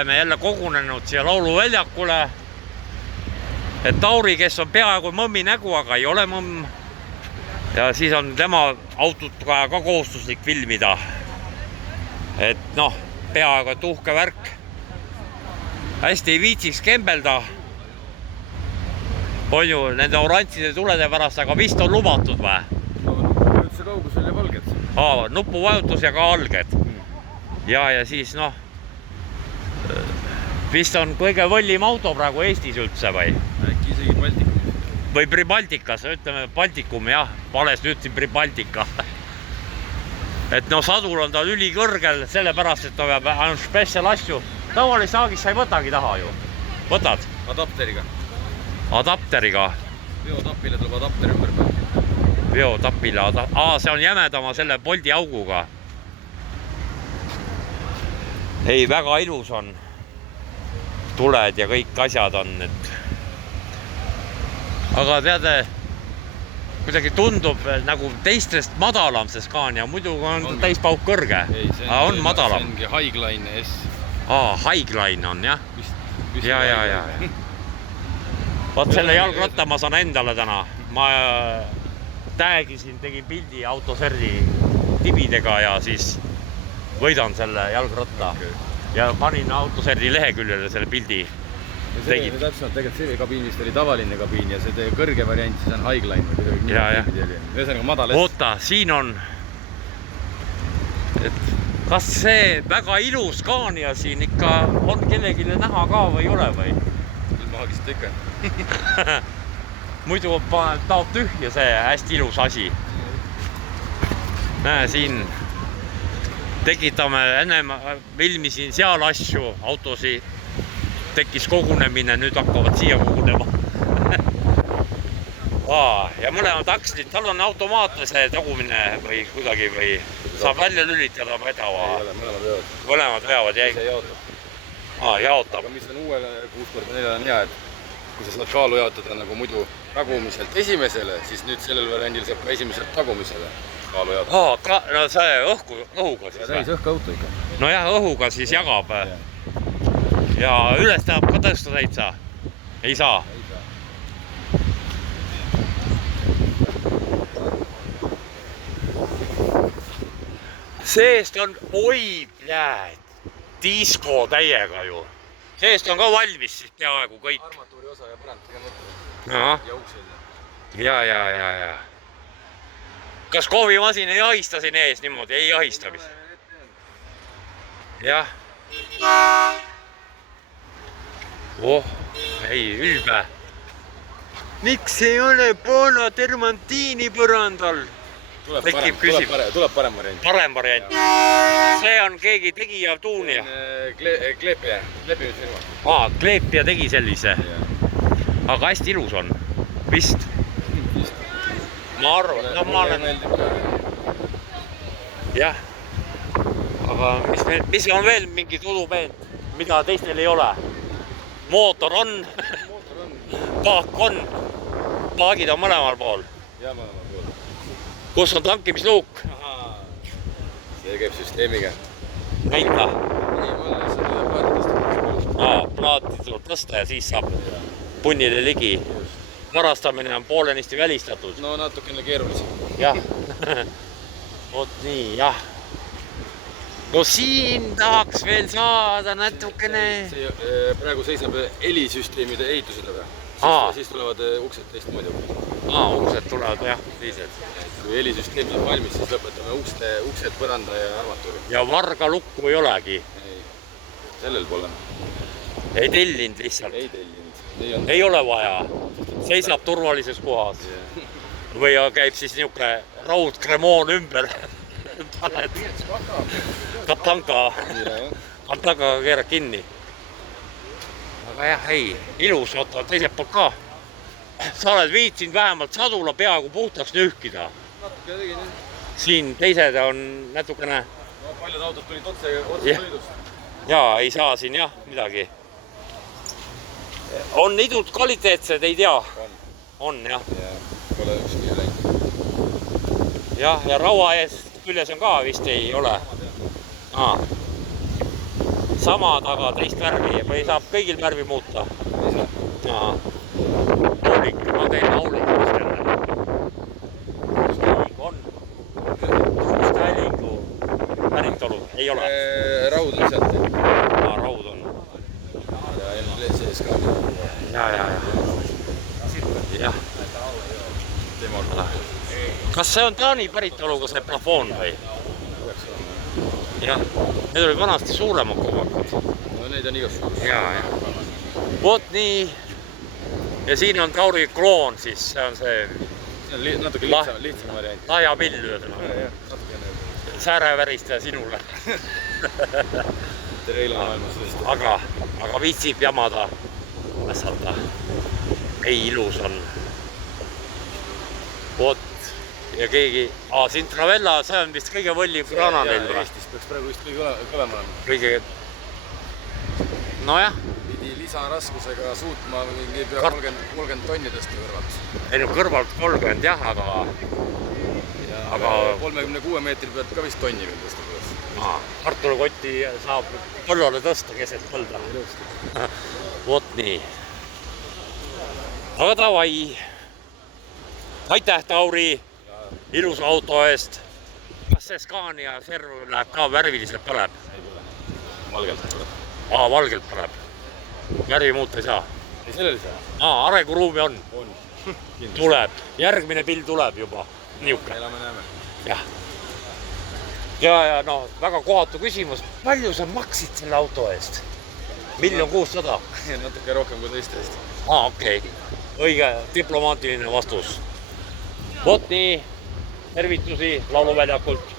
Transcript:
Oleme jälle kogunenud siia lauluväljakule. Et Tauri, kes on peaaegu mõmmi nägu, aga ei ole mõmm. Ja siis on tema autot ka kohustuslik filmida. Et noh, peaaegu et uhke värk. Hästi ei viitsiks kembelda. On ju nende orantside tulede pärast, aga vist on lubatud või? Nupuvajutuse kaugusel ja valged. Nupuvajutus ja ka valged. Ja siis noh, vist on kõige võllim auto praegu Eestis üldse või? Äkki isegi Baltikum. Või Pribaltikas, ütleme Baltikum, jah. Valesti ütlesin Pribaltika. Et no sadul on ta ülikõrgel, sellepärast, et ta peab ainult spetsial asju. Tavalist saagis sa ei võtagi taha ju. Võtad? Adapteriga. Adapteriga. Veotapile tuleb adapter ümber peal. Veotapile, see on jämedama selle Bolti auguga. Ei, väga ilus on. Tuled ja kõik asjad on, et... Aga teate, kuidagi tundub nagu teistest madalam see Scania, muidu on täispauk kõrge. Ei, see madalam. ongi Highline S. Highline on, jah? Ja. Vaat selle jalgratta ma saan endale täna. Ma täägisin, tegin pildi autoserdi tibidega ja siis võidan selle jalgratta. Ja panin autoserdi leheküljele selle pildi. See täpselt tegelikult see kabiin vist oli tavaline kabiin ja see kõrge variant siis on Highline või kuidagi ja. Ühesõnaga madal S. Oota, siin on, et kas see väga ilus Scania siin ikka on kellegile näha ka või ei ole või? Mahagist ikka. Muidu taob tühja see hästi ilus asi. Näe siin tekitame, ennem filmisin seal asju, autosi, tekkis kogunemine, nüüd hakkavad siia kogunema. Ja mõlemad akslid, tal on automaatne see tagumine või kuidagi või saab välja lülitada vedava. Mõlemad veavad jäi. See jaotab. Jaotab. Aga mis on uuele 6x4 on hea, et kui sa saad kaalu jaotada nagu muidu tagumiselt esimesele, siis nüüd sellel variandil saab ka esimeselt tagumisele kaalu jaotada. No see õhuga siis või? Täis õhk auto ikka. No jah, õhuga siis jagab. Ja üles tahab ka tõsta täitsa. Ei saa. Seest on, disko täiega ju. Seest on ka valmis siis peaaegu kõik. Armatuuri osa ja põrand tegemata. Ja uksed. Ja. Kas kohvimasin ei ahista siin ees niimoodi? Ei ahista vist. Jah. Ei, ülbe. Miks ei ole Poola Termantini põrandal? Tuleb parem variant. Parem variant. See on keegi tegija tuunija. Kleepia firma. Kleepia tegi sellise. Aga hästi ilus on. Vist. Ma arvan, no ma olen... Jah. Aga mis on veel mingi tudupeent, mida teistel ei ole? Mootor on. Paak on. Paagid on mõlemal pool. Ja mõlemal pool. Kus on tankimisluuk? See käib süsteemiga. Näita. Ei, ma olen plaati Plaati tuleb tõsta ja siis saab punnile ligi. Varastamine on poolenisti välistatud. No natukene keerulisem. Jah. Oot nii, jah. No siin tahaks veel saada natukene. Praegu seisab helisüsteemide ehitusele või? Siis tulevad uksed teistmoodi. Uksed tulevad, jah, teised. Kui helisüsteem saab valmis, siis lõpetame uksed, põranda ja armatuuri. Ja varga lukku ei olegi? Sellel pole. Ei tellinud lihtsalt? Ei tellinud. Ei ole vaja. Seisab turvalises kohas. Või käib siis niuke raud kremoon ümber. Katanka keerad kinni. Aga jah, ei, ilus, oota, teiselt poolt ka. Sa oled viitsinud vähemalt sadula peaaegu puhtaks nühkida. Natuke tegin, jah. Siin teised on natukene... Paljud autod tulid otse sõidust. Jaa, ei saa siin jah midagi. On idud kvaliteetsed, ei tea? On, jah. Pole ükski läinud. Jah, ja raua ees küljes on ka vist ei ole. samad, aga teist värvi või saab kõigil värvi muuta. Aulik, ma teen aulikust jälle. On Kruust Hälingu päritolu, ei ole? Raud on sealt. Raud on. Ja sees ka. Jah. Kas see on Taani päritoluga see plafoon või? Jah, need olid vanasti suuremad kobakad. No neid on igas suurus. Vot nii. Ja siin on Tauri kroon siis, see on see... See on natuke lihtsam variant. Laia pill ühesõnaga. Sääreväriste sinule. Tere ilo maailmas vist. Aga viitsib jamada. Mässalda. Ei ilus on. Vot. Ja keegi... Sintravella, see on vist kõige võllim granadel. Eestis peaks praegu vist kõige kõvem olema. Kõige... Nojah. Pidi lisaraskusega suutma mingi pea 30 tonni tõsta kõrvalt. Ei no kõrvalt 30 jah, aga 36 meetri pealt ka vist tonni veel tõsta kuidas. Kartulikotti saab põllole tõsta keset põlda. Vot nii. Aga davai. Aitäh, Tauri, ilusa auto eest. Kas see Scania serv läheb ka värviliselt põleb? Valgelt põleb. Valgelt põleb. Värvi muuta ei saa? Ei, sellel ei saa. Arenguruumi on. Tuleb. Järgmine pill tuleb juba. Niuke. Elame näeme. Jah. Ja no, väga kohatu küsimus. Palju sa maksid selle auto eest? 1 600 000? Natuke rohkem kui teiste eest. Okei. Õige diplomaatiline vastus. Vot nii. Tervitusi Lauluväljakult.